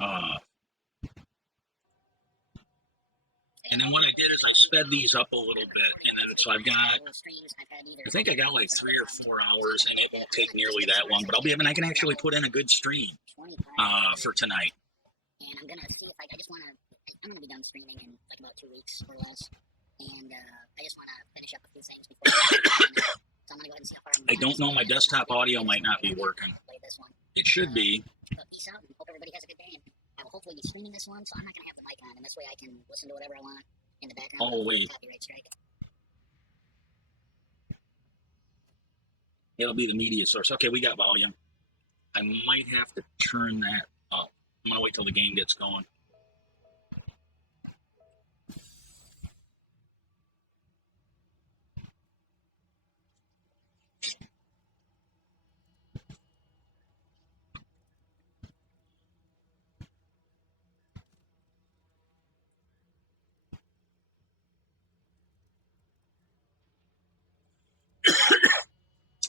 Uh, and then what I did is I sped these up a little bit, and then so I've got, I think I got like 3 or 4 hours, and it won't take nearly that long. But I'll be able, I can actually put in a good stream for tonight. And I'm gonna see if I just wanna. I'm gonna be done streaming in like about 2 weeks or less, and I just wanna finish up a few things before. So I'm gonna go ahead and see how far I don't know. My desktop audio might not be working. It should be. But peace out, and hope everybody has a good day. And I will hopefully be streaming this one, so I'm not gonna have the mic on, and this way I can listen to whatever I want in the background. Oh wait. Copyright strike. It'll be the media source. Okay, we got volume. I might have to turn that up. I'm gonna wait till the game gets going.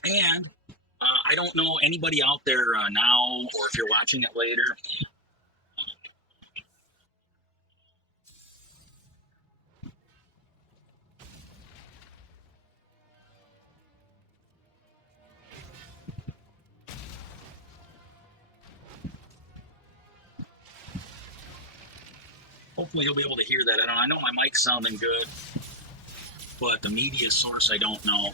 And I don't know anybody out there now, or if you're watching it later. Hopefully you'll be able to hear that. I know my mic's sounding good, but the media source I don't know.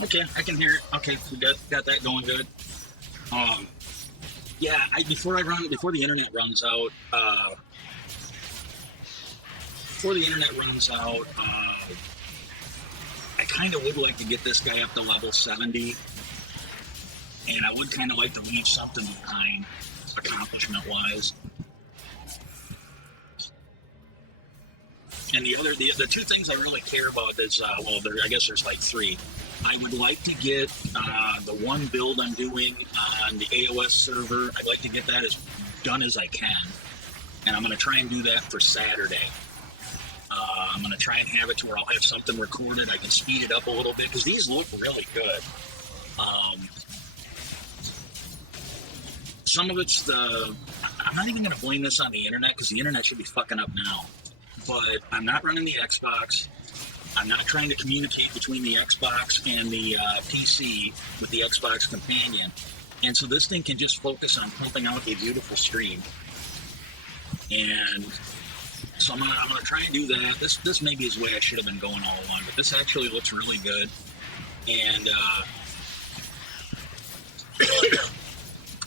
Okay, I can hear it. Okay, we got that going good. Yeah, before the internet runs out, I kind of would like to get this guy up to level 70, and I would kind of like to leave something behind, accomplishment-wise. And the two things I really care about is, I guess there's like three. I would like to get the one build I'm doing on the AOS server. I'd like to get that as done as I can, and I'm going to try and do that for Saturday. I'm going to try and have it to where I'll have something recorded. I can speed it up a little bit because these look really good. Some of it's I'm not even going to blame this on the internet because the internet should be fucking up now. But I'm not running the Xbox. I'm not trying to communicate between the Xbox and the PC with the Xbox companion. And so this thing can just focus on pumping out a beautiful stream. And so I'm gonna try and do that. This maybe is the way I should have been going all along, but this actually looks really good. And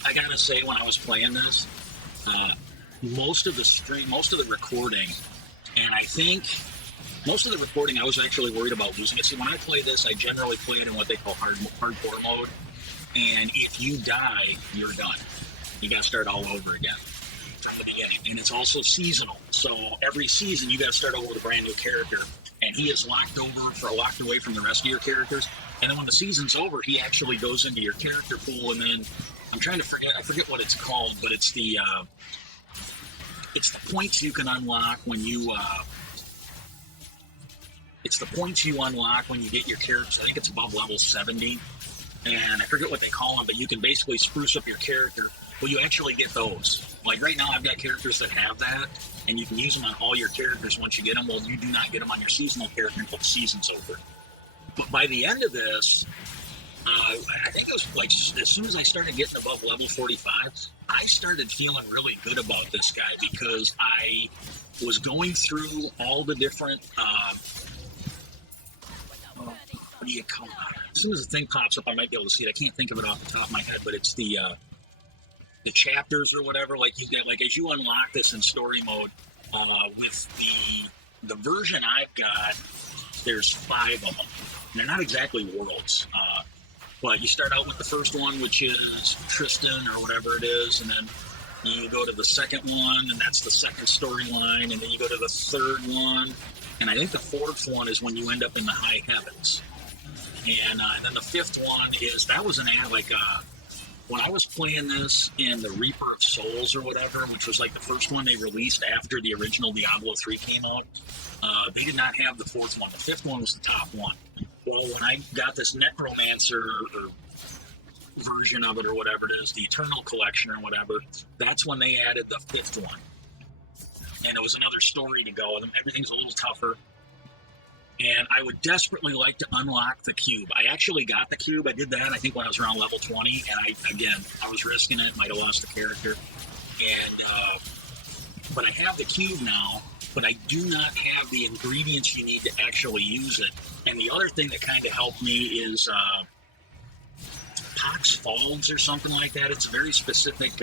I gotta say, when I was playing this, most of the recording, and I think most of the recording, I was actually worried about losing it. See, when I play this, I generally play it in what they call hardcore mode. And if you die, you're done. You got to start all over again from the beginning. And it's also seasonal. So every season, you got to start over with a brand new character. And he is locked away from the rest of your characters. And then when the season's over, he actually goes into your character pool. And then I forget what it's called, but it's the points you can unlock when you. It's the points you unlock when you get your characters. I think it's above level 70. And I forget what they call them, but you can basically spruce up your character. Well, you actually get those. Like right now, I've got characters that have that, and you can use them on all your characters once you get them. Well, you do not get them on your seasonal character until the season's over. But by the end of this, I think it was like as soon as I started getting above level 45, I started feeling really good about this guy because I was going through all the different... what do you call it? As soon as the thing pops up, I might be able to see it. I can't think of it off the top of my head, but it's the chapters or whatever. Like you get, like as you unlock this in story mode, with the version I've got, there's 5 of them. And they're not exactly worlds, but you start out with the first one, which is Tristan or whatever it is, and then You go to the second one, and that's the second storyline, and then you go to the third one, and I think the fourth one is when you end up in the high heavens. And then the fifth one is, that was an ad, like, when I was playing this in the Reaper of Souls or whatever, which was like the first one they released after the original Diablo 3 came out, they did not have the fourth one. The fifth one was the top one. Well, when I got this Necromancer or version of it or whatever it is, the Eternal Collection or whatever, that's when they added the fifth one. And it was another story to go, and everything's a little tougher. And I would desperately like to unlock the cube. I actually got the cube. I did that, I think, when I was around level 20. And I was risking it. Might have lost the character. And, but I have the cube now, but I do not have the ingredients you need to actually use it. And the other thing that kind of helped me is Pox Falls or something like that. It's a very specific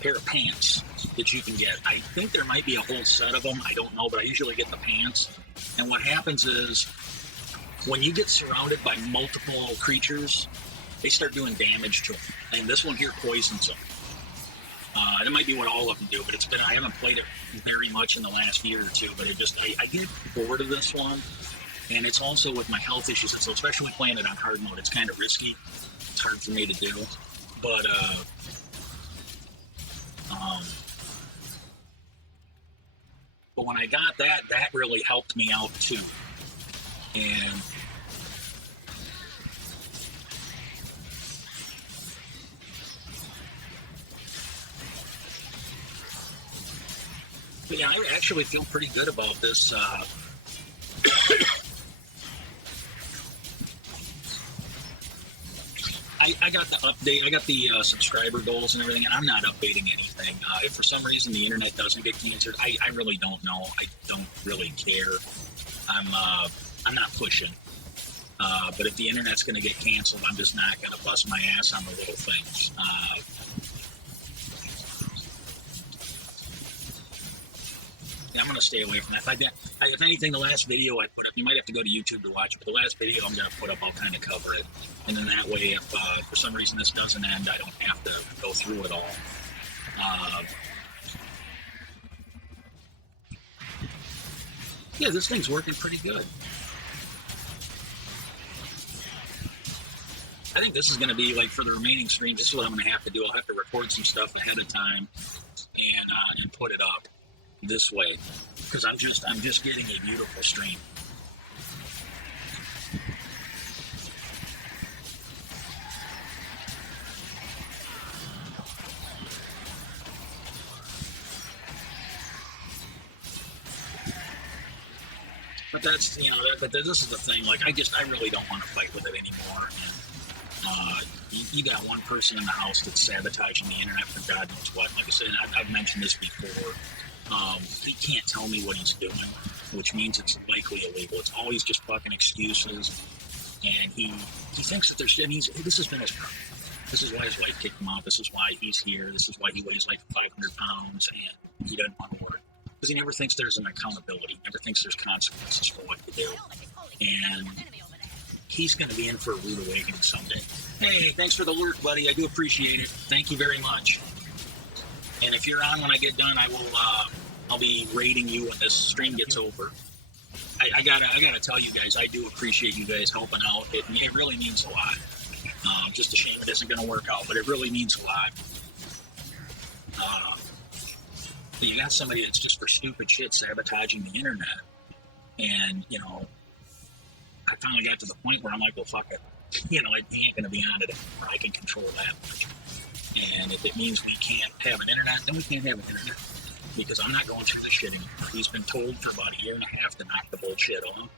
pair of pants that you can get. I think there might be a whole set of them. I don't know, but I usually get the pants. And what happens is, when you get surrounded by multiple creatures, they start doing damage to them. And this one here poisons them. That might be what all of them do, but I haven't played it very much in the last year or two, but I get bored of this one. And it's also with my health issues, and so especially playing it on hard mode, it's kind of risky. It's hard for me to do. But, but when I got that really helped me out too. And but yeah, I actually feel pretty good about this. I got the update, I got the subscriber goals and everything, and I'm not updating anything. If for some reason the internet doesn't get canceled, I really don't know. I don't really care. I'm not pushing. But if the internet's going to get canceled, I'm just not going to bust my ass on the little things. Yeah, I'm going to stay away from that. If anything, the last video I put up, you might have to go to YouTube to watch it, but the last video I'm going to put up, I'll kind of cover it. And then that way, if for some reason this doesn't end, I don't have to go through it all. Yeah, this thing's working pretty good. I think this is going to be, like, for the remaining streams, this is what I'm going to have to do. I'll have to record some stuff ahead of time and put it up this way, because I'm just getting a beautiful stream. But that's, but this is the thing, like, I really don't want to fight with it anymore. And you got one person in the house that's sabotaging the internet for God knows what. Like I said, I've mentioned this before. He can't tell me what he's doing, which means it's likely illegal. It's always just fucking excuses. And he thinks that there's, and this has been his problem. This is why his wife kicked him out. This is why he's here. This is why he weighs like 500 pounds and he doesn't want to work. Because he never thinks there's an accountability. Never thinks there's consequences for what you do. And he's going to be in for a rude awakening someday. Hey, thanks for the alert, buddy. I do appreciate it. Thank you very much. And if you're on when I get done, I'll be rating you when this stream gets over. I gotta tell you guys, I do appreciate you guys helping out. It really means a lot. Just a shame it isn't going to work out, but it really means a lot. You got somebody that's just for stupid shit sabotaging the internet. And, I finally got to the point where I'm like, well, fuck it. He ain't going to be on it anymore. I can control that much. And if it means we can't have an internet, then we can't have an internet. Because I'm not going through this shit anymore. He's been told for about a year and a half to knock the bullshit on.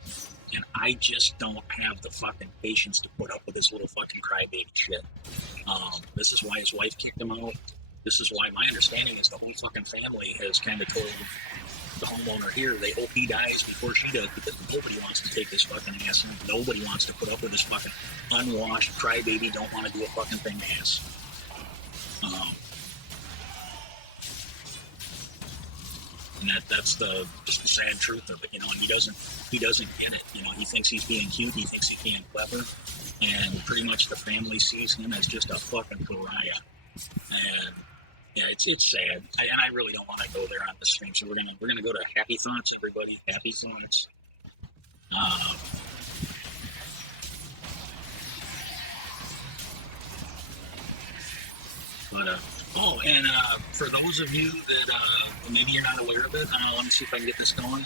And I just don't have the fucking patience to put up with this little fucking crybaby shit. This is why his wife kicked him out. This is why my understanding is the whole fucking family has kind of told the homeowner here they hope he dies before she does, because nobody wants to take this fucking ass and nobody wants to put up with this fucking unwashed crybaby, don't want to do a fucking thing ass. And that's just the sad truth of it, and he doesn't get it. He thinks he's being cute, he thinks he's being clever, and pretty much the family sees him as just a fucking pariah. And Yeah, it's sad, and I really don't want to go there on the stream. So we're gonna go to happy thoughts, everybody. Happy thoughts. Um, oh, and for those of you that maybe you're not aware of it, let me see if I can get this going.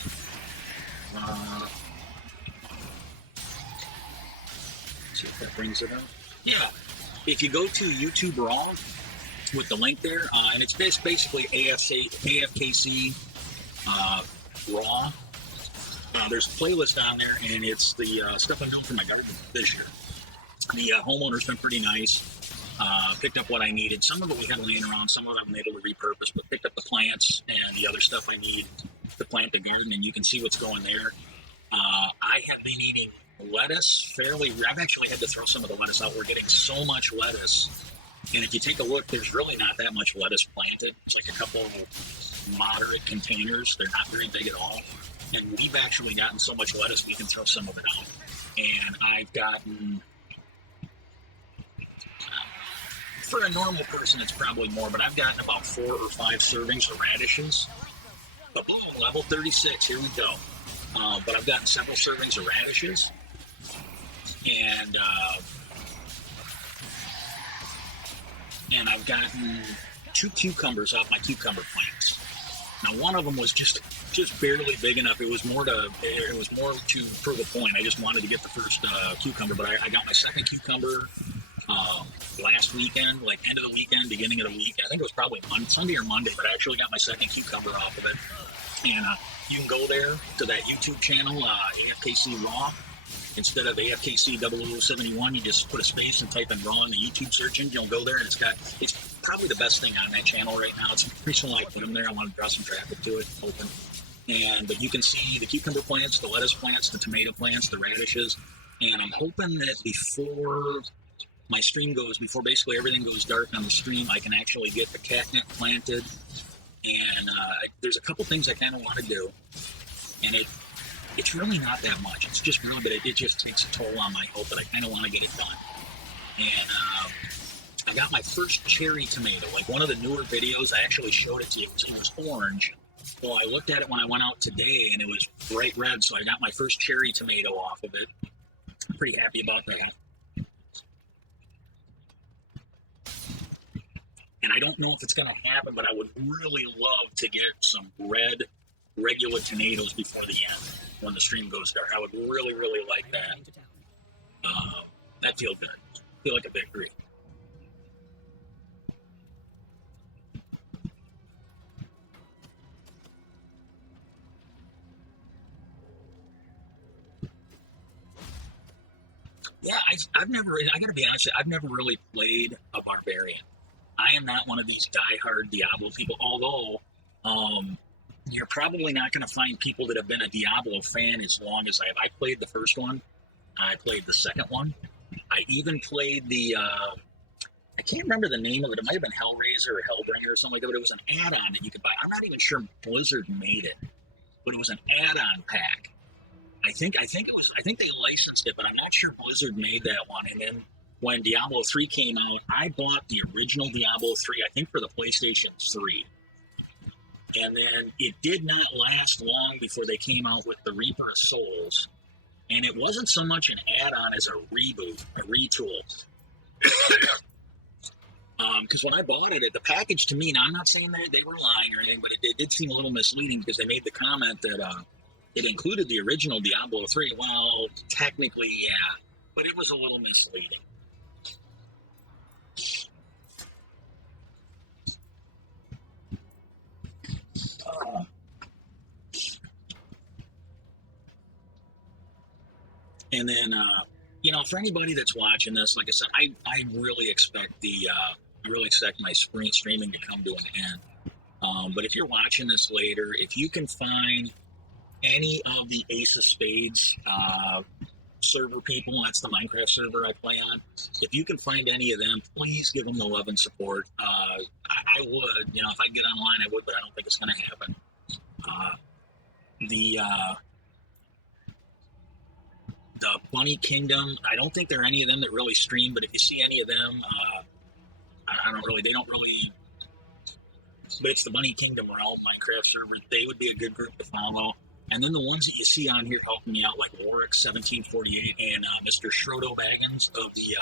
See if that brings it up. Yeah, if you go to YouTube Raw with the link there, and it's basically AFKC Raw. There's a playlist on there, and it's the stuff I'm doing for my garden this year. The homeowner's been pretty nice. Picked up what I needed. Some of it we had laying around, some of it I've been able to repurpose, but picked up the plants and the other stuff I need to plant the garden, and you can see what's going there. I have been eating lettuce fairly. I've actually had to throw some of the lettuce out. We're getting so much lettuce, and if you take a look, there's really not that much lettuce planted. It's like a couple moderate containers. They're not very big at all, and we've actually gotten so much lettuce we can throw some of it out. And I've gotten, for a normal person, it's probably more, but I've gotten about 4 or 5 servings of radishes. But boom, level 36, here we go. But I've gotten several servings of radishes, and I've gotten 2 cucumbers off my cucumber plants. Now, one of them was just barely big enough. It was more to prove a point. I just wanted to get the first cucumber, but I got my second cucumber last weekend, like end of the weekend, beginning of the week. I think it was probably Sunday or Monday, but I actually got my second cucumber off of it. And you can go there to that YouTube channel, AFKC Raw. Instead of AFKC 0071, you just put a space and type in Raw in the YouTube search engine. You'll go there, and it's probably the best thing on that channel right now. It's the reason why I put them there. I want to draw some traffic to it, open. But you can see the cucumber plants, the lettuce plants, the tomato plants, the radishes. And I'm hoping that before my stream goes, before basically everything goes dark on the stream, I can actually get the catnip planted. And there's a couple things I kind of want to do. And it's really not that much. It's just really, but it just takes a toll on my hope, but I kind of want to get it done. And I got my first cherry tomato. Like one of the newer videos, I actually showed it to you. It was orange. Well, I looked at it when I went out today, and it was bright red, so I got my first cherry tomato off of it. I'm pretty happy about that. And I don't know if it's going to happen, but I would really love to get some red regular tomatoes before the end when the stream goes dark. I would really, really like that. That feels good. Feel like a victory. Yeah, I've never, I gotta be honest, I've never really played a Barbarian. I am not one of these diehard Diablo people, although you're probably not going to find people that have been a Diablo fan as long as I have. I played the first one. I played the second one. I even played the, I can't remember the name of it. It might have been Hellraiser or Hellbringer or something like that, but it was an add-on that you could buy. I'm not even sure Blizzard made it, but it was an add-on pack. I think they licensed it, but I'm not sure Blizzard made that one. And then when Diablo 3 came out, I bought the original Diablo 3, I think for the PlayStation 3. And then it did not last long before they came out with the Reaper of Souls. And it wasn't so much an add-on as a reboot, a retool. Because when I bought it, the package to me, now I'm not saying that they were lying or anything, but it did seem a little misleading because they made the comment that it included the original Diablo 3. Well, technically, yeah, but it was a little misleading. And then, for anybody that's watching this, like I said, I really expect my streaming to come to an end. But if you're watching this later, if you can find any of the Ace of Spades server people, that's the Minecraft server I play on. If you can find any of them, please give them the love and support. I would, if I get online, I would, but I don't think it's going to happen. The Bunny Kingdom, I don't think there are any of them that really stream, but if you see any of them, they don't really but it's the Bunny Kingdom Realm Minecraft server. They would be a good group to follow. And then the ones that you see on here helping me out, like Warwick 1748 and Mr. Schrodo Baggins of the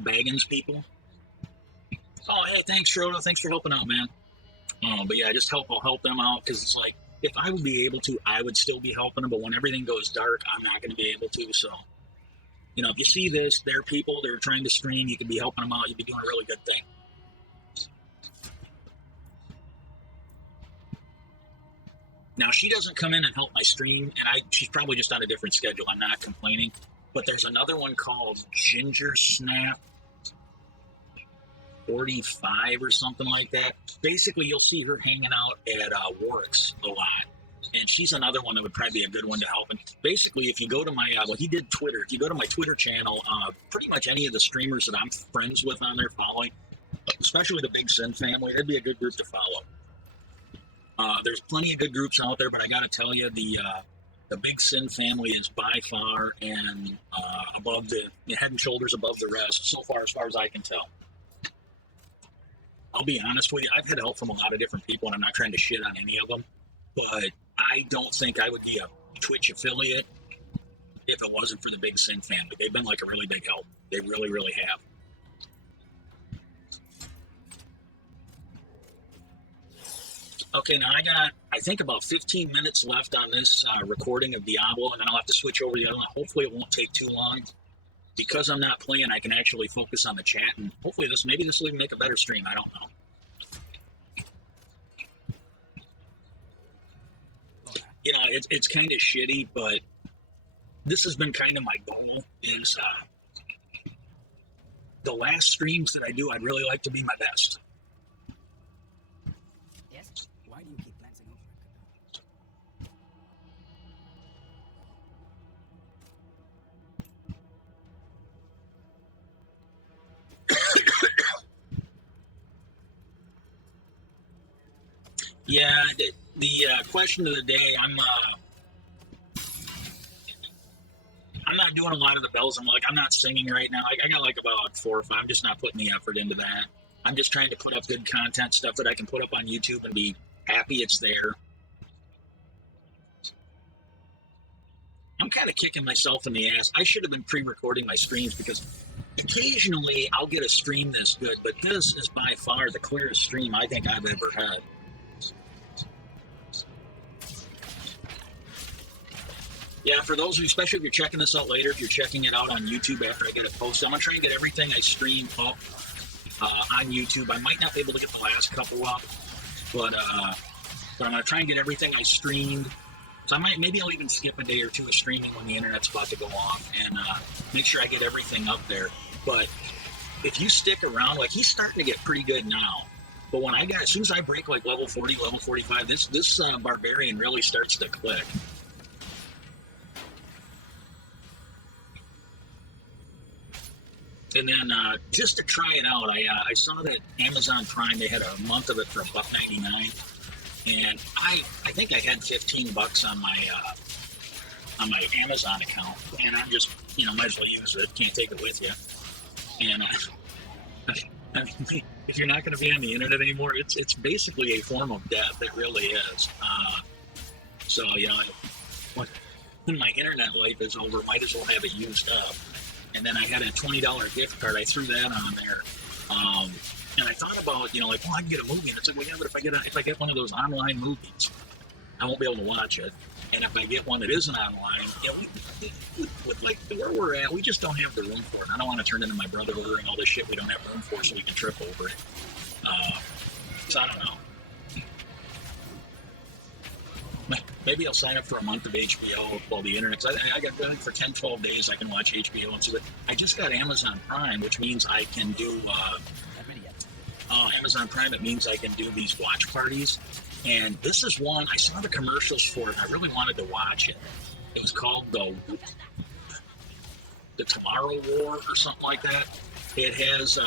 Baggins people. Oh, hey, thanks, Schrodo. Thanks for helping out, man. But yeah, I'll help them out, because it's like, if I would be able to, I would still be helping them, but when everything goes dark, I'm not going to be able to. So, you know, if you see this, they're people, they're trying to stream, you could be helping them out, you'd be doing a really good thing. Now, she doesn't come in and help my stream, and she's probably just on a different schedule. I'm not complaining. But there's another one called Ginger Snap 45 or something like that. Basically, you'll see her hanging out at Warwick's a lot. And she's another one that would probably be a good one to help. And basically, if you go to my, he did Twitter. If you go to my Twitter channel, pretty much any of the streamers that I'm friends with on there following, especially the Big Syn family, that'd be a good group to follow. There's plenty of good groups out there, but I got to tell you, the Big Syn family is by far and above head and shoulders above the rest, so far as I can tell. I'll be honest with you, I've had help from a lot of different people, and I'm not trying to shit on any of them, but I don't think I would be a Twitch affiliate if it wasn't for the Big Syn family. They've been like a really big help. They really, really have. Okay, now I think about 15 minutes left on this recording of Diablo, and then I'll have to switch over to the other one. Hopefully it won't take too long. Because I'm not playing, I can actually focus on the chat, and hopefully maybe this will even make a better stream. I don't know. You know, it's kind of shitty, but this has been kind of my goal, is the last streams that I do, I'd really like to be my best. Why do you keep glancing over? Yeah, the question of the day, I'm not doing a lot of the bells. I'm not singing right now. I got like about 4 or 5. I'm just not putting the effort into that. I'm just trying to put up good content, stuff that I can put up on YouTube and be happy it's there. I'm kind of kicking myself in the ass. I should have been pre-recording my streams, because occasionally I'll get a stream this good, but this is by far the clearest stream I think I've ever had. Yeah, for those of you, especially if you're checking this out later, if you're checking it out on YouTube after I get it posted, I'm going to try and get everything I stream up on YouTube. I might not be able to get the last couple up, but I'm going to try and get everything I streamed. So maybe I'll even skip a day or two of streaming when the internet's about to go off, and make sure I get everything up there. But if you stick around, like, he's starting to get pretty good now. But as soon as I break like level 40, level 45, this Barbarian really starts to click. And then just to try it out, I saw that Amazon Prime, they had a month of it for $1.99, and I think I had $15 on my Amazon account, and I'm just, might as well use it. Can't take it with you. And I mean, if you're not going to be on the internet anymore, it's basically a form of death. It really is. So when my internet life is over, might as well have it used up. And then I had a $20 gift card. I threw that on there, and I thought about, I can get a movie. And it's like, well, yeah, but if I get one of those online movies, I won't be able to watch it. And if I get one that isn't online, with like where we're at, we just don't have the room for it. I don't want to turn into my brother ordering all this shit we don't have room for, so we can trip over it. So I don't know. Maybe I'll sign up for a month of HBO while the internet's. I got for 10, 12 days I can watch HBO and see it. I just got Amazon Prime, which means I can do Amazon Prime. It means I can do these watch parties. And this is one, I saw the commercials for it. I really wanted to watch it. It was called the Tomorrow War or something like that. It has,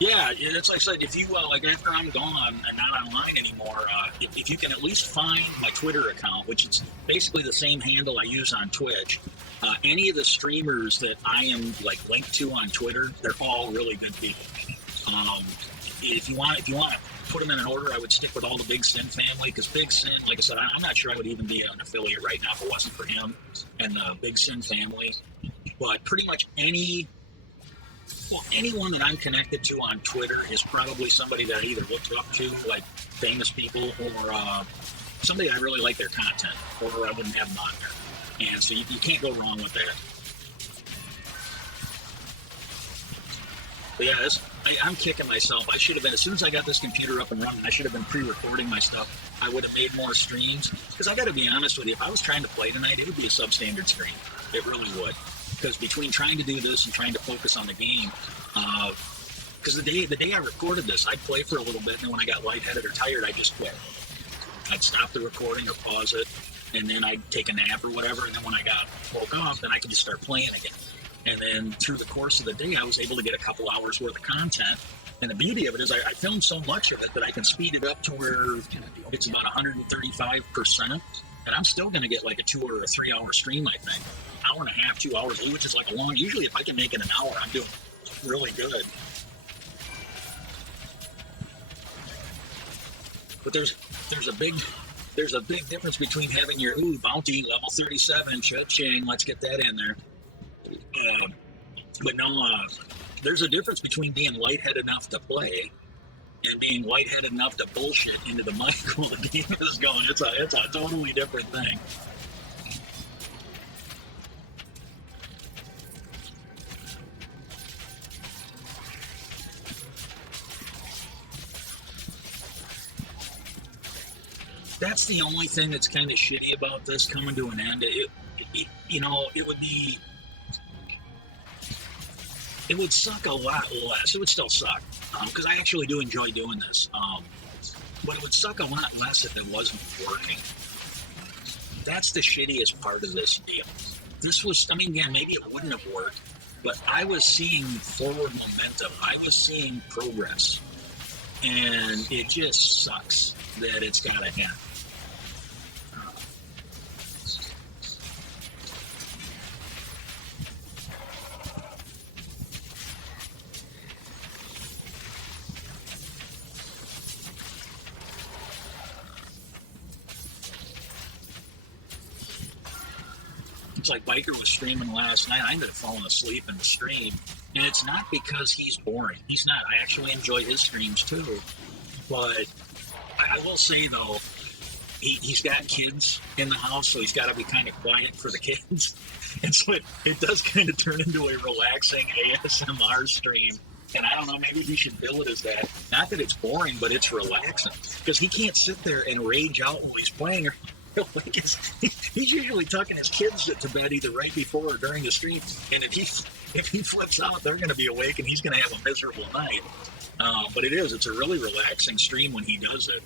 yeah, it's like I said, if you, after I'm gone and not online anymore, if you can at least find my Twitter account, which is basically the same handle I use on Twitch, Any of the streamers that I am like linked to on Twitter, they're all really good people. If you want to put them in an order, I would stick with all the Big Syn family, because Big Syn, like I said, I'm not sure I would even be an affiliate right now if it wasn't for him and the Big Syn family. But pretty much anyone that I'm connected to on Twitter is probably somebody that I either looked up to, like famous people, or somebody I really like their content, or I wouldn't have them on there. And so you can't go wrong with that. But yeah, I'm kicking myself. I should have been, as soon as I got this computer up and running, I should have been pre-recording my stuff. I would have made more streams. Because I got to be honest with you, if I was trying to play tonight, it would be a substandard stream. It really would. Because between trying to do this and trying to focus on the game, because the day I recorded this, I'd play for a little bit, and then when I got lightheaded or tired, I just quit. I'd stop the recording or pause it, and then I'd take a nap or whatever, and then when I woke up, then I could just start playing again. And then through the course of the day, I was able to get a couple hours worth of content. And the beauty of it is I filmed so much of it that I can speed it up to where it's about 135%. And I'm still going to get like a 2 or a 3 hour stream, I think. Hour and a half, 2 hours, which is like a long, usually if I can make it an hour, I'm doing really good. But there's a big difference between having your bounty level 37, cha-ching, let's get that in there. But no, there's a difference between being lightheaded enough to play and being lightheaded enough to bullshit into the mic while the game is going. It's a totally different thing. That's the only thing that's kind of shitty about this coming to an end. It would suck a lot less. It would still suck, because I actually do enjoy doing this. But it would suck a lot less if it wasn't working. That's the shittiest part of this deal. This was, again, maybe it wouldn't have worked, but I was seeing forward momentum. I was seeing progress. And it just sucks that it's got to end. It's like Biker was streaming last night. I ended up falling asleep in the stream. And it's not because he's boring. He's not. I actually enjoy his streams too. But I will say, though, he's got kids in the house, so he's got to be kind of quiet for the kids. And so it does kind of turn into a relaxing ASMR stream. And I don't know, maybe he should bill it as that. Not that it's boring, but it's relaxing. Because he can't sit there and rage out while he's playing. He's usually tucking his kids to bed either right before or during the stream, and if he flips out, they're going to be awake and he's going to have a miserable night. But it's a really relaxing stream when he does it.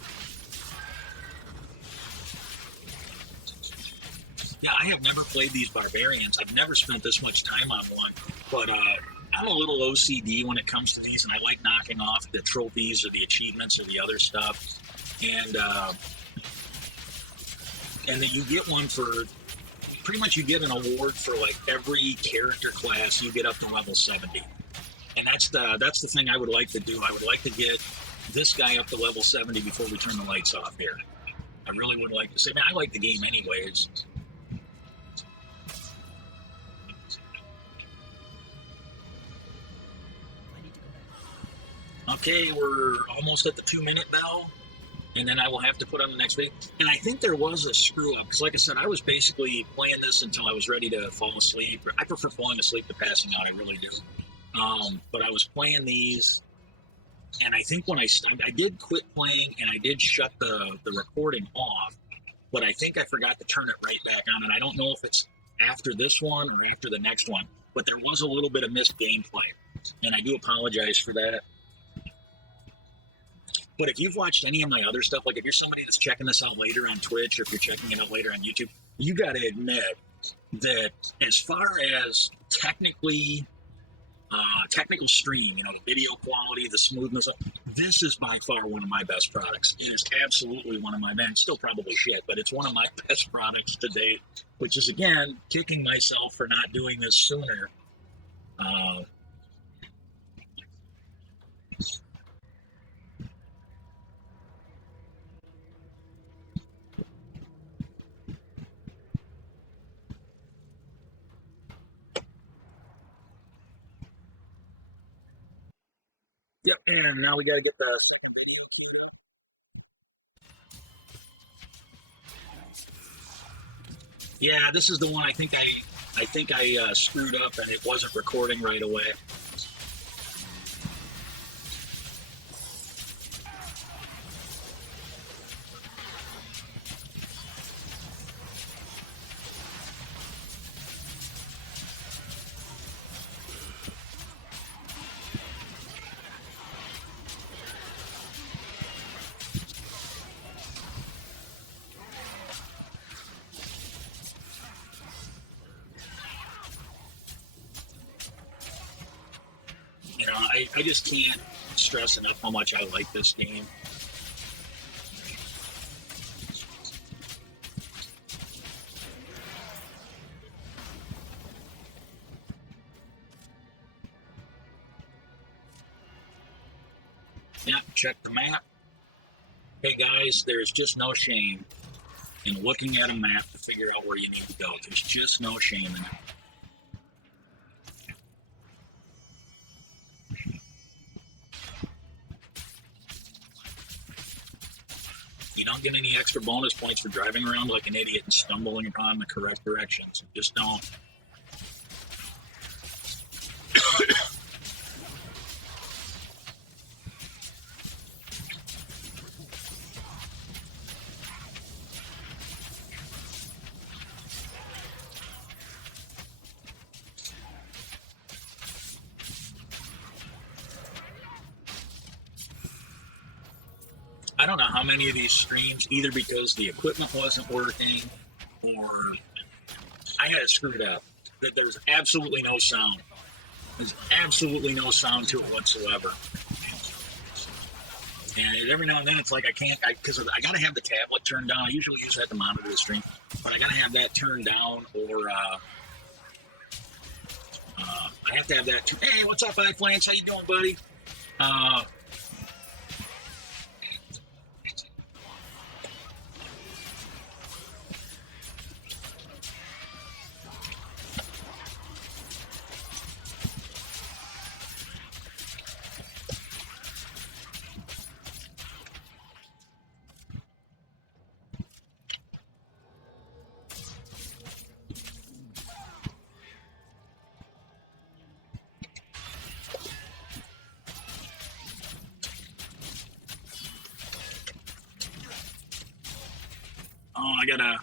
Yeah, I have never played these Barbarians. I've never spent this much time on one, but I'm a little OCD when it comes to these, and I like knocking off the trophies or the achievements or the other stuff. And then you get one for, pretty much you get an award for like every character class you get up to level 70. And that's the thing I would like to do. I would like to get this guy up to level 70 before we turn the lights off here. I really would like to say, man, I like the game anyways. Okay, we're almost at the 2-minute bell. And then I will have to put on the next video. And I think there was a screw up, because like I said, I was basically playing this until I was ready to fall asleep. I prefer falling asleep to passing out, I really do. But I was playing these, and I think when I did quit playing, and I did shut the recording off, but I think I forgot to turn it right back on, and I don't know if it's after this one or after the next one, but there was a little bit of missed gameplay, and I do apologize for that. But if you've watched any of my other stuff, like if you're somebody that's checking this out later on Twitch, or if you're checking it out later on YouTube, you got to admit that as far as technically technical stream, you know, the video quality, the smoothness. This is by far one of my best products. It is absolutely one of my best. Still probably shit, but it's one of my best products to date. Which is again kicking myself for not doing this sooner. Yep, and now we got to get the second video queued up. Yeah, this is the one I think I screwed up and it wasn't recording right away. You know, I just can't stress enough how much I like this game. Yeah, check the map. Hey guys, there's just no shame in looking at a map to figure out where you need to go. There's just no shame in it. You don't get any extra bonus points for driving around like an idiot and stumbling upon the correct directions. You just don't. I don't know how many of these streams, either because the equipment wasn't working or I had it screwed up, that there was absolutely no sound. There's absolutely no sound to it whatsoever. And every now and then it's like because I got to have the tablet turned down. I usually use that to monitor the stream, but I got to have that turned down or I have to have that. Hey, what's up, iFlance? How you doing, buddy? Oh, I gotta.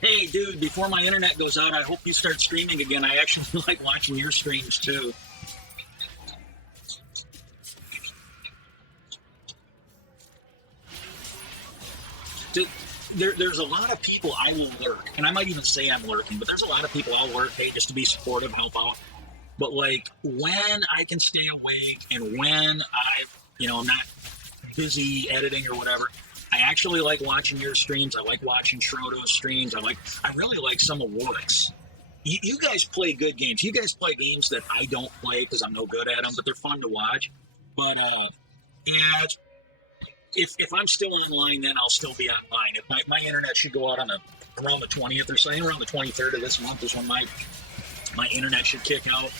Hey, dude, before my internet goes out, I hope you start streaming again. I actually like watching your streams too. There's a lot of people I will lurk, and I might even say I'm lurking, but there's a lot of people I'll lurk, hey, just to be supportive, help out. But like when I can stay awake and when I'm not busy editing or whatever, I actually like watching your streams. I like watching Schrodo's streams. I really like some of Warwick's. You guys play good games. You guys play games that I don't play because I'm no good at them, but they're fun to watch. But yeah, if I'm still online, then I'll still be online. If my internet should go out on around the 20th or so, around the 23rd of this month is when my internet should kick out.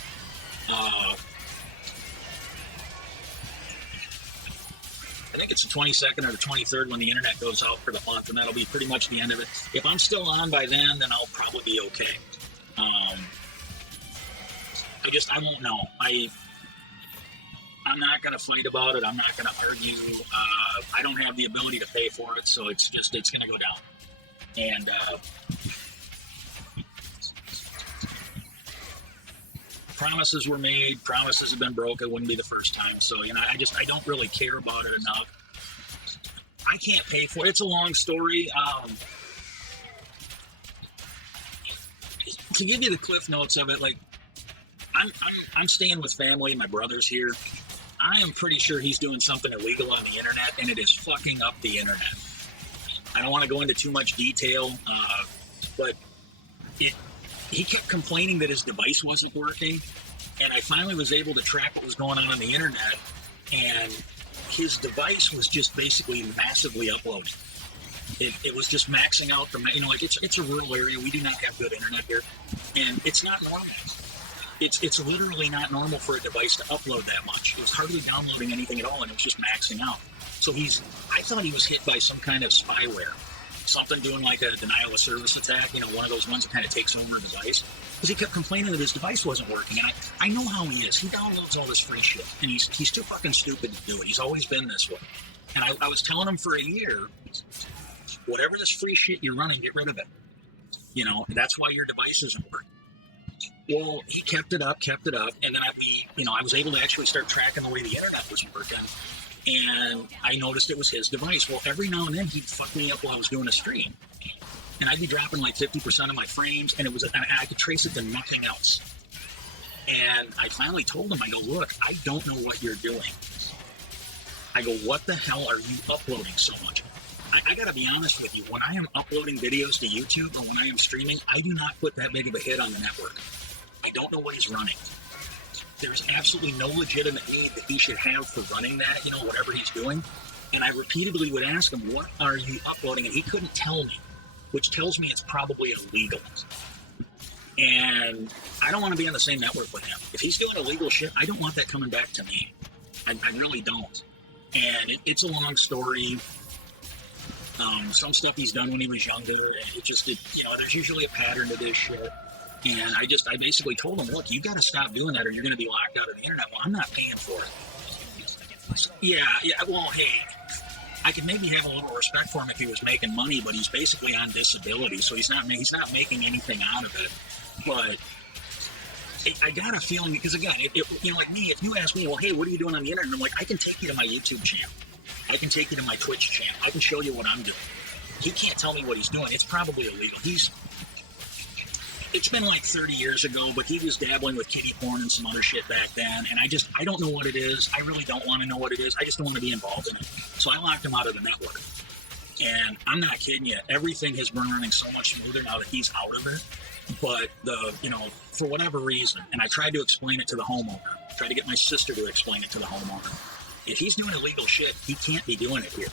I think it's the 22nd or the 23rd when the internet goes out for the month, and that'll be pretty much the end of it. If I'm still on by then I'll probably be okay. I won't know. I'm not going to fight about it. I'm not going to argue. I don't have the ability to pay for it, so it's going to go down. And promises were made, promises have been broke. It wouldn't be the first time. So, you know, I don't really care about it enough. I can't pay for it. It's a long story. To give you the cliff notes of it, like, I'm staying with family. My brother's here. I am pretty sure he's doing something illegal on the internet, and it is fucking up the internet. I don't want to go into too much detail, but he kept complaining that his device wasn't working, and I finally was able to track what was going on the internet, and his device was just basically massively uploading. It was just maxing out from, you know, like it's a rural area. We do not have good internet here, and it's not normal. It's literally not normal for a device to upload that much. It was hardly downloading anything at all, and it was just maxing out. So I thought he was hit by some kind of spyware, something doing like a denial of service attack, you know, one of those ones that kind of takes over a device. Because he kept complaining that his device wasn't working, and I know how he is. He downloads all this free shit, and he's too fucking stupid to do it. He's always been this way. And I was telling him for a year, whatever this free shit you're running, get rid of it. You know, that's why your device isn't working. Well, he kept it up, and then I was able to actually start tracking the way the internet was working, and I noticed it was his device. Well, every now and then he'd fuck me up while I was doing a stream, and I'd be dropping like 50% of my frames, and I could trace it to nothing else. And I finally told him, I go, look, I don't know what you're doing. I go, what the hell are you uploading so much? I gotta be honest with you, when I am uploading videos to YouTube or when I am streaming, I do not put that big of a hit on the network. I don't know what he's running. There's absolutely no legitimate need that he should have for running that, you know, whatever he's doing. And I repeatedly would ask him, what are you uploading? And he couldn't tell me, which tells me it's probably illegal. And I don't want to be on the same network with him. If he's doing illegal shit, I don't want that coming back to me. I really don't. And it's a long story. Some stuff he's done when he was younger, you know, there's usually a pattern to this shit. And I basically told him, look, you got to stop doing that or you're going to be locked out of the internet. Well, I'm not paying for it. Yeah, well, hey, I could maybe have a little respect for him if he was making money, but he's basically on disability, so he's not making anything out of it. But I got a feeling, because again, you know, like me, if you ask me, well, hey, what are you doing on the internet? I'm like, I can take you to my YouTube channel. I can take you to my Twitch channel. I can show you what I'm doing. He can't tell me what he's doing. It's probably illegal. It's been like 30 years ago, but he was dabbling with kiddie porn and some other shit back then, and I don't know what it is. I really don't want to know what it is. I just don't want to be involved in it. So I locked him out of the network. And I'm not kidding you. Everything has been running so much smoother now that he's out of it. But for whatever reason, and I tried to explain it to the homeowner, tried to get my sister to explain it to the homeowner. If he's doing illegal shit, he can't be doing it here.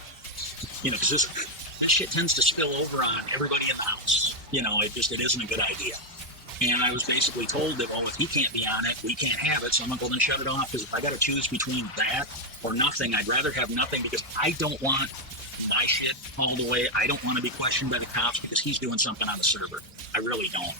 You know, because that shit tends to spill over on everybody in the house. You know, it isn't a good idea. And I was basically told that, well, if he can't be on it, we can't have it. So I'm going to go and shut it off, because if I got to choose between that or nothing, I'd rather have nothing, because I don't want my shit all the way. I don't want to be questioned by the cops because he's doing something on the server. I really don't.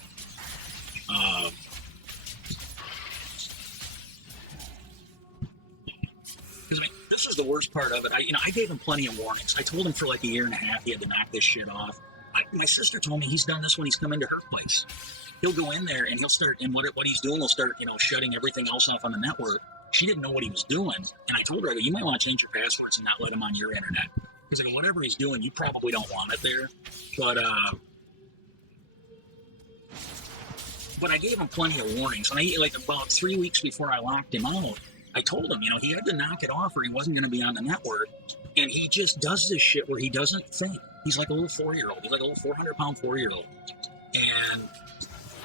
Because, I mean, this is the worst part of it. I gave him plenty of warnings. I told him for like a year and a half he had to knock this shit off. My sister told me he's done this when he's come into her place. He'll go in there and he'll start, and what he's doing will start, you know, shutting everything else off on the network. She didn't know what he was doing, and I told her, I go, you might want to change your passwords and not let him on your internet. Because I go, whatever he's doing, you probably don't want it there. But I gave him plenty of warnings. And like about 3 weeks before I locked him out, I told him, you know, he had to knock it off or he wasn't going to be on the network. And he just does this shit where he doesn't think. He's like a little 4-year-old. He's like a little 400-pound 4-year-old.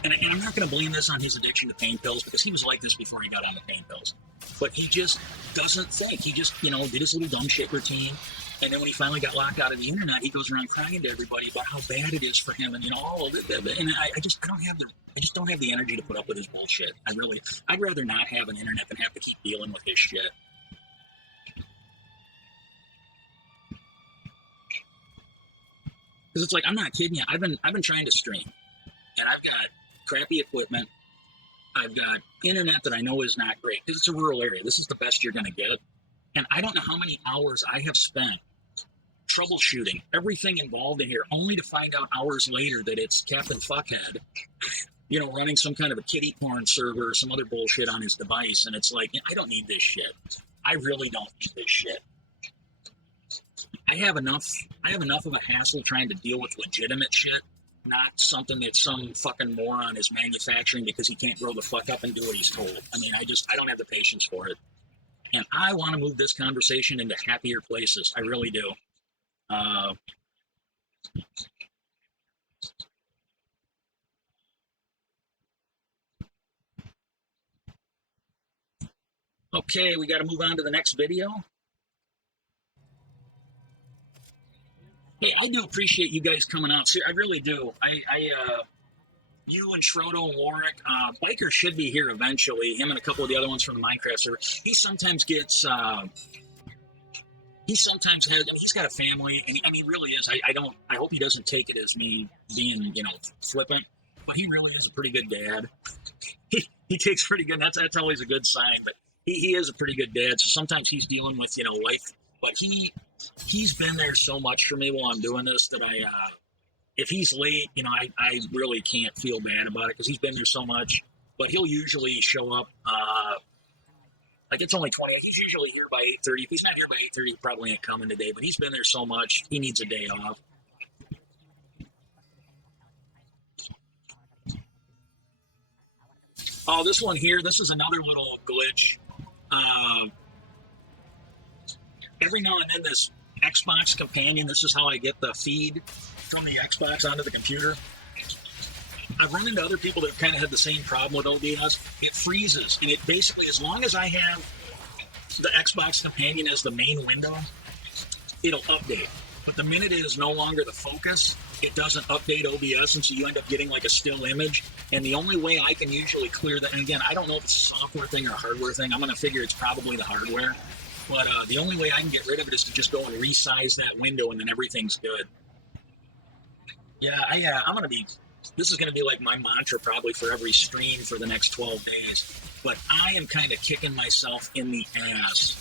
And I'm not going to blame this on his addiction to pain pills, because he was like this before he got on the pain pills. But he just doesn't think. He just, you know, did his little dumb shit routine. And then when he finally got locked out of the internet, he goes around crying to everybody about how bad it is for him, and, you know, all of it. And I just don't have the energy to put up with his bullshit. I'd rather not have an internet than have to keep dealing with his shit. Because it's like, I'm not kidding you. I've been trying to stream, and I've got crappy equipment. I've got internet that I know is not great, because it's a rural area. This is the best you're going to get. And I don't know how many hours I have spent troubleshooting everything involved in here, only to find out hours later that it's Captain Fuckhead you know, running some kind of a kiddie porn server or some other bullshit on his device. And it's like, I don't need this shit. I really don't need this shit. I have enough of a hassle trying to deal with legitimate shit, not something that some fucking moron is manufacturing because he can't grow the fuck up and do what he's told. I mean, I don't have the patience for it. And I want to move this conversation into happier places. I really do. Okay, we got to move on to the next video. Hey, I do appreciate you guys coming out. I really do. You and Schrodo and Warwick, Biker should be here eventually. Him and a couple of the other ones from the Minecraft server. He sometimes gets. He sometimes has. I mean, he's got a family, and he really is. I hope he doesn't take it as me being, you know, flippant. But he really is a pretty good dad. He takes pretty good. That's always a good sign. But he is a pretty good dad. So sometimes he's dealing with, you know, life. But he's been there so much for me while I'm doing this that if he's late, you know, I really can't feel bad about it because he's been there so much. But he'll usually show up. Like it's only 20. He's usually here by 8:30. If he's not here by 8:30, he probably ain't coming today. But he's been there so much, he needs a day off. Oh, this one here. This is another little glitch. Every now and then, this Xbox companion. This is how I get the feed from the Xbox onto the computer. I've run into other people that have kind of had the same problem with OBS. It freezes, and it basically, as long as I have the Xbox companion as the main window, it'll update. But the minute it is no longer the focus, it doesn't update OBS, and so you end up getting like a still image. And the only way I can usually clear that, and again, I don't know if it's a software thing or a hardware thing. I'm going to figure it's probably the hardware. But the only way I can get rid of it is to just go and resize that window, and then everything's good. Yeah, I'm going to be... This is going to be like my mantra probably for every stream for the next 12 days. But I am kind of kicking myself in the ass.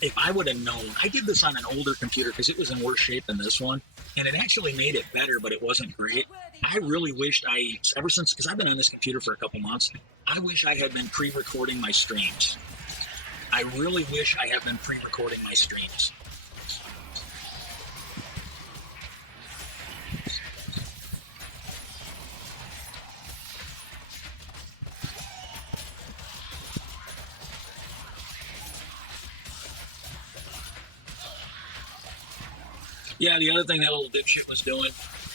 If I would have known, I did this on an older computer because it was in worse shape than this one. And it actually made it better, but it wasn't great. I really wished ever since, because I've been on this computer for a couple months, I wish I had been pre-recording my streams. I really wish I had been pre-recording my streams. Yeah, the other thing that little dipshit was doing,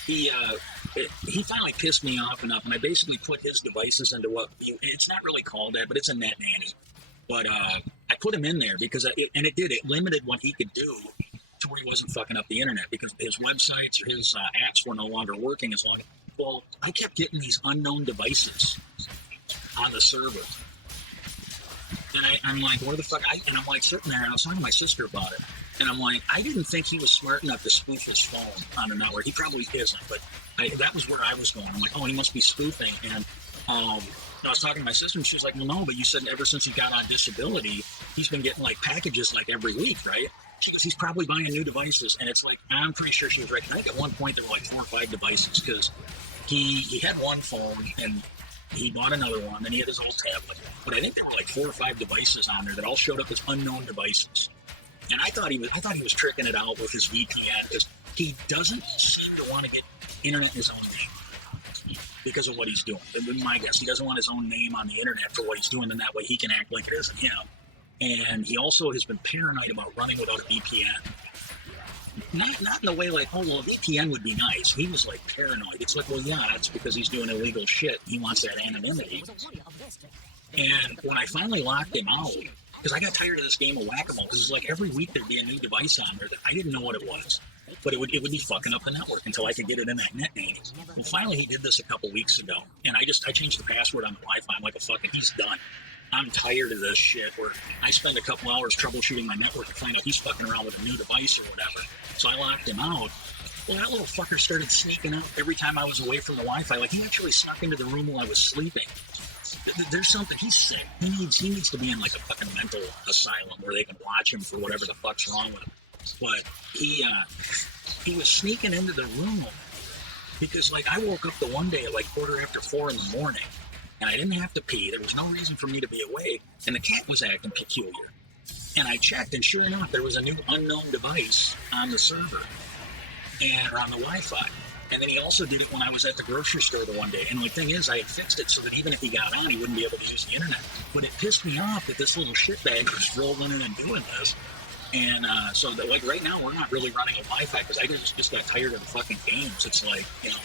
he finally pissed me off enough, and I basically put his devices into it's not really called that, but it's a net nanny. But I put him in there because, it limited what he could do to where he wasn't fucking up the internet because his websites or his apps were no longer working as long. Well, I kept getting these unknown devices on the server. And I'm like, what the fuck? And I'm like sitting there, and I was talking to my sister about it. And I'm like, I didn't think he was smart enough to spoof his phone on the network. He probably isn't, but that was where I was going. I'm like, oh, he must be spoofing. And I was talking to my sister, and she was like, well, no, but you said ever since he got on disability, he's been getting like packages like every week, right? She goes, he's probably buying new devices. And it's like, I'm pretty sure she was right. I think at one point there were like 4 or 5 devices because he had one phone and he bought another one, and he had his old tablet. But I think there were like 4 or 5 devices on there that all showed up as unknown devices. And I thought he was tricking it out with his VPN because he doesn't seem to want to get internet in his own name because of what he's doing. And my guess, he doesn't want his own name on the internet for what he's doing, and that way he can act like it isn't him. And he also has been paranoid about running without a VPN. Not in the way like, oh, well, a VPN would be nice. He was like paranoid. It's like, well, yeah, it's because he's doing illegal shit. He wants that anonymity. And when I finally locked him out, because I got tired of this game of whack-a-mole, because it's like every week there'd be a new device on there that I didn't know what it was. But it would be fucking up the network until I could get it in that net nanny. Well, finally he did this a couple weeks ago, and I changed the password on the Wi-Fi. I'm like, he's done. I'm tired of this shit where I spend a couple hours troubleshooting my network to find out he's fucking around with a new device or whatever. So I locked him out. Well, that little fucker started sneaking out every time I was away from the Wi-Fi. Like, he actually snuck into the room while I was sleeping. There's something, he's sick. He needs to be in like a fucking mental asylum where they can watch him for whatever the fuck's wrong with him. But he was sneaking into the room Because, like, I woke up the one day at like 4:45 in the morning, and I didn't have to pee. There was no reason for me to be awake, and the cat was acting peculiar. And I checked, and sure enough, there was a new unknown device on the server, or on the Wi-Fi. And then he also did it when I was at the grocery store the one day. And the thing is, I had fixed it so that even if he got on, he wouldn't be able to use the internet. But it pissed me off that this little shitbag was rolling in and doing this. And so, that, like, right now, we're not really running a Wi-Fi because I just got tired of the fucking games. It's like, you know,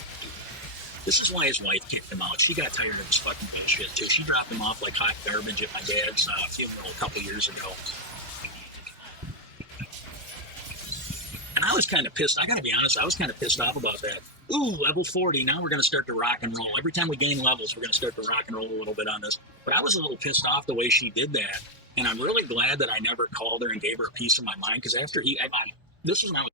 this is why his wife kicked him out. She got tired of this fucking bullshit, too. She dropped him off like hot garbage at my dad's funeral a couple years ago. And I was kind of pissed. I got to be honest, I was kind of pissed off about that. Ooh, level 40. Now we're going to start to rock and roll. Every time we gain levels, we're going to start to rock and roll a little bit on this. But I was a little pissed off the way she did that. And I'm really glad that I never called her and gave her a piece of my mind. Because after this is when I was